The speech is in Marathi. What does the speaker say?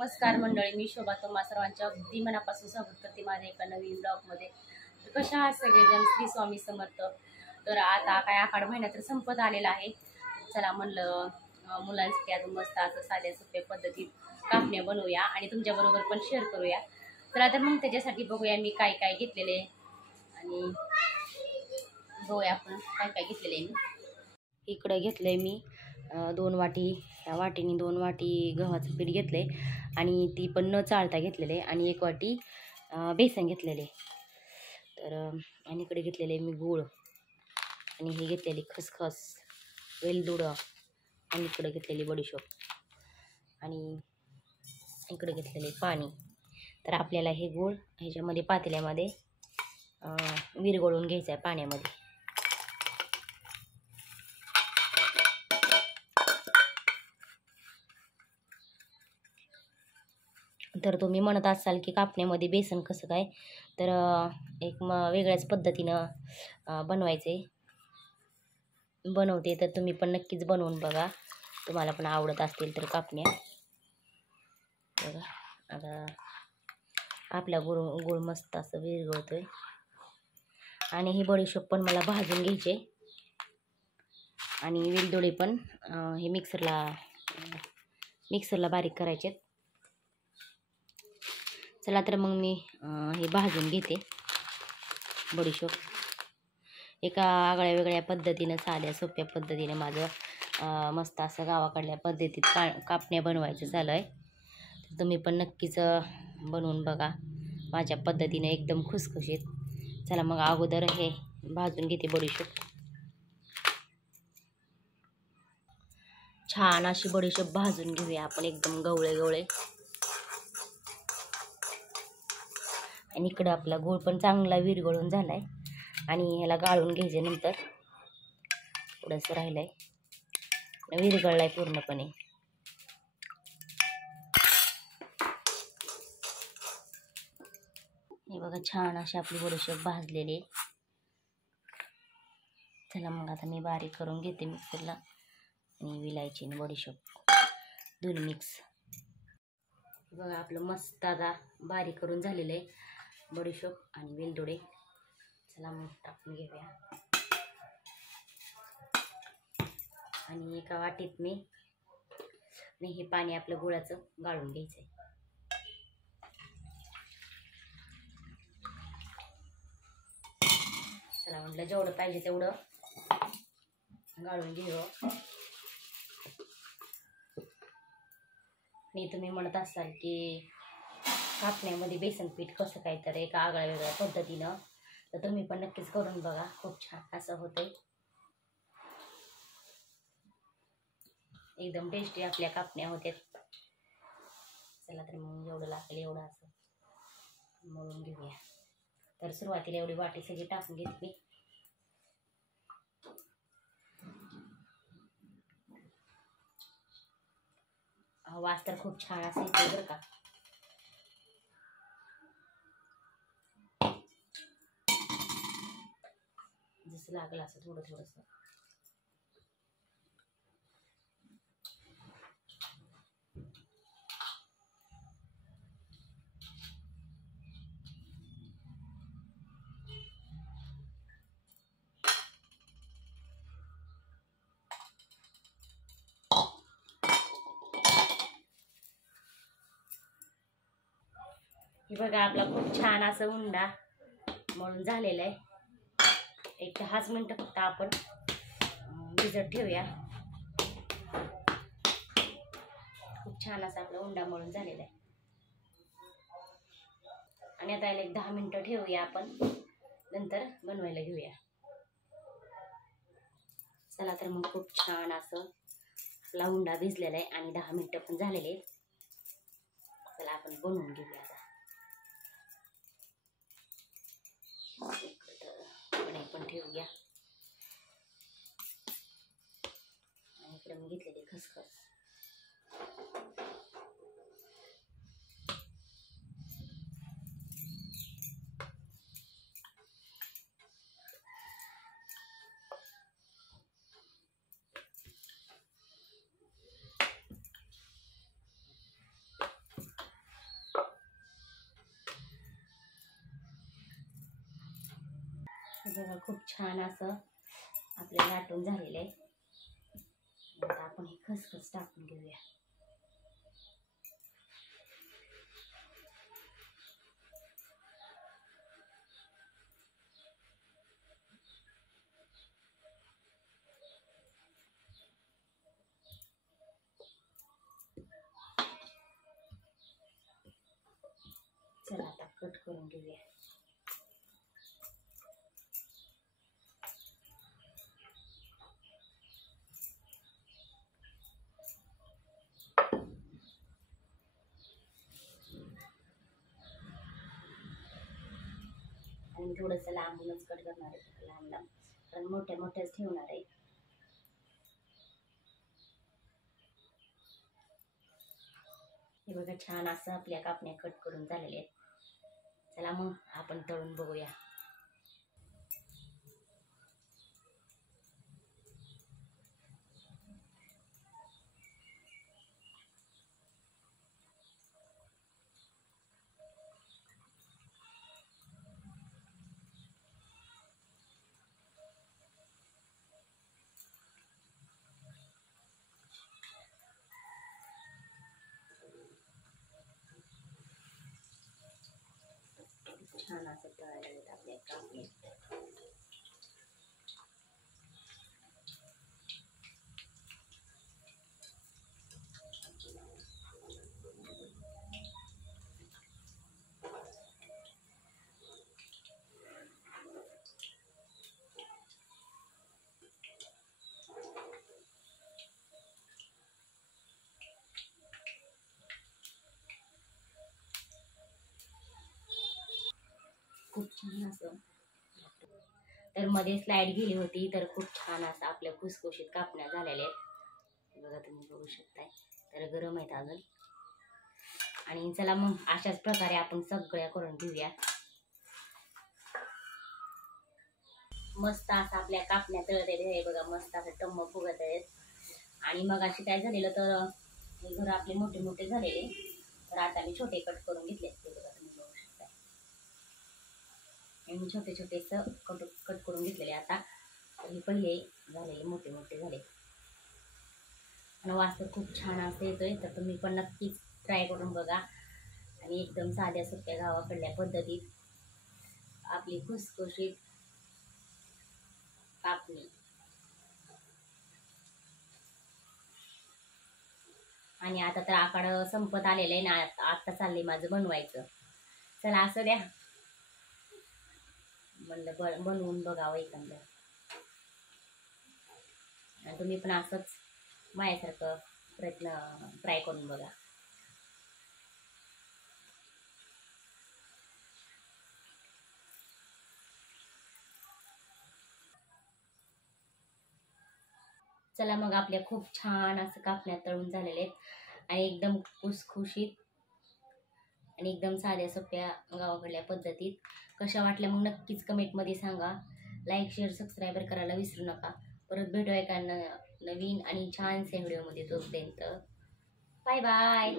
नमस्कार मंडळी, मी शोभा तुम्हा सर्वांच्या अगदी मनापासून स्वागत करते माझ्या एका नवीन ब्लॉगमध्ये. तर कशा आहात सगळेजण? श्री स्वामी समर्थ. तर आता काय आखाड महिना तर संपत आलेला आहे. चला म्हणलं मुलांसाठी आज मस्त असं साध्या सोप्या पद्धतीत कापण्या बनवूया आणि तुमच्याबरोबर पण शेअर करूया. तर आता मग त्याच्यासाठी बघूया मी काय काय घेतलेले आणि बघूया आपण काय काय घेतलेले. मी इकडे घेतलंय मी 2 वाटी, त्या वाटीने 2 वाटी गव्हाचं पीठ घेतले आणि ती पण न चाळता घेतलेले आणि 1 वाटी बेसन घेतलेले. तर आणि इकडे घेतलेले मी गूळ आणि हे घेतलेली खसखस, वेलदोडा आणि इकडे घेतलेली बडीशोप आणि इकडे घेतलेले पाणी. तर आपल्याला हे गूळ ह्याच्यामध्ये पातेल्यामध्ये विरघळून घ्यायचं आहे पाण्यामध्ये. तर तुम्ही म्हणत असाल की कापण्यामध्ये बेसन कसं काय, तर एक वेगळ्याच पद्धतीनं बनवते. तर तुम्ही पण नक्कीच बनवून बघा, तुम्हाला पण आवडत असतील तर कापण्या. बघा आता आपला गूळ मस्त असं विरघळतोय आणि ही बडीशोप पण मला भाजून घ्यायचे आणि वेलदोडे पण हे मिक्सरला बारीक करायचे. चला तर मग मी हे भाजून घेते बडीशोप. एका आगळ्या वेगळ्या पद्धतीनं, साध्या सोप्या पद्धतीनं माझं मस्त असं गावाकडल्या पद्धतीत कापण्या बनवायचं चालू आहे. तुम्ही पण नक्कीच बनवून बघा माझ्या पद्धतीने, एकदम खुसखुशीत. चला मग अगोदर हे भाजून घेते बडीशोप. छान अशी बडीशोप भाजून घेऊया आपण, एकदम गवळे गवळे. आणि इकडं आपला गूळ पण चांगला विरघळून झाला आहे आणि ह्याला गाळून घ्यायचे. नंतर थोडंसं राहिलं आहे, विरघळला आहे पूर्णपणे. हे बघा छान अशी आपली बडीशोप भाजलेली आहे. चला मग आता मी बारीक करून घेते मिक्सरला आणि विलायची आणि बडीशोप दोन्ही मिक्स. बघा आपलं मस्त आता बारीक करून झालेलं आहे बडीशोप आणि वेलदोडे. चला मग टाकून घेऊया आणि एका वाटीत मी हे पाणी आपलं गुळाचं गाळून घ्यायचंय. चला म्हटलं जेवढं पाहिजे तेवढं गाळून घेऊ. आणि तुम्ही म्हणत असाल की कापण्यामध्ये बेसन पीठ कसं काय, तर एका आगळ्या वेगळ्या पद्धतीनं, तर तुम्ही पण नक्कीच करून बघा, खूप छान असं होतंय. एकदम टेस्टी आपल्या कापण्या होत्यात. चला तर मग जेवढं लागेल एवढं असं मळून घेऊया. तर सुरुवातीला एवढी वाटी सगळी टाकून घेते मी. वास तर खूप छान असं येतोय बरं का. जसं लागलं असं थोडं थोडंसं. हे बघा आपला खूप छान असं उंडा मळून झालेला आहे. एक 10 मिनिटं फक्त आपण भिजत ठेवूया. खूप छान असा आपला उंडा मळून झालेला आहे आणि आता याला एक 10 मिनिटं ठेवूया आपण, नंतर बनवायला घेऊया. चला तर मग खूप छान असं आपला उंडा भिजलेला आहे आणि 10 मिनिटं पण झालेले. चला आपण बनवून घेऊया. कढई पण ठेवूया आणि इकडे मी घेतलेली खसखस. हे बघा खूप छान असं आपलं लाटून झालेलं आहे. आता आपण हे खसखस टाकून घेऊया. चला आता कट करून घेऊया. आणि थोडंसं लांबूनच कट करणार आहे, लांब लांब, कारण मोठ्या मोठ्याच ठेवणार आहे. हे बघा छान असं आपल्या कापण्या कट करून झालेले आहेत. चला मग आपण तळून बघूया. छान असं तळायला आहेत आपल्या कापण्या. खूप छान असं, तर मध्ये स्लाइड गेली होती तर खूप छान असं आपल्या खुसखुशीत कापण्या झालेल्या आहेत. बघा तुम्ही बघू शकताय, तर गरम आहेत अजून. आणि चला मग अशाच प्रकारे आपण सगळ्या करून घेऊया. मस्त असं आपल्या कापण्या तळलेल्या आहे बघा, मस्त असं टम्म फुगत आहेत. आणि मग अशी काय झालेलं तर हे घर आपले मोठे मोठे झालेले, तर आता मी छोटे कट करून घेतले. ते बघा तुम्ही बघू शकताय, आणि मी छोटे छोटे कट करून घेतलेले. आता हे पहिले झालेले मोठे मोठे झाले, आणि वास तर खूप छान असं येतोय. तर तुम्ही पण नक्कीच ट्राय करून बघा. आणि एकदम साध्या सोप्या गावाकडल्या पद्धतीत आपली खुसखुशीत कापणी. आणि आता तर आकाड संपत आलेलं आहे ना, आता चाललंय माझं बनवायचं. चला असं द्या, म्हणलं बनवून बघावं एकंदर. आणि तुम्ही पण असंच माझ्यासारखं प्रयत्न ट्राय करून बघा. चला मग आपल्या खूप छान असं कापण्या तळून झालेले आहेत, आणि एकदम खुसखुशीत आणि एकदम साध्या सोप्या गावाकडल्या पद्धतीत. कशा वाटल्या मग नक्कीच कमेंटमध्ये सांगा. लाईक शेअर सबस्क्राईबर करायला विसरू नका. परत भेटूया एका नवीन आणि छानशा व्हिडिओमध्ये. तोपर्यंत बाय बाय.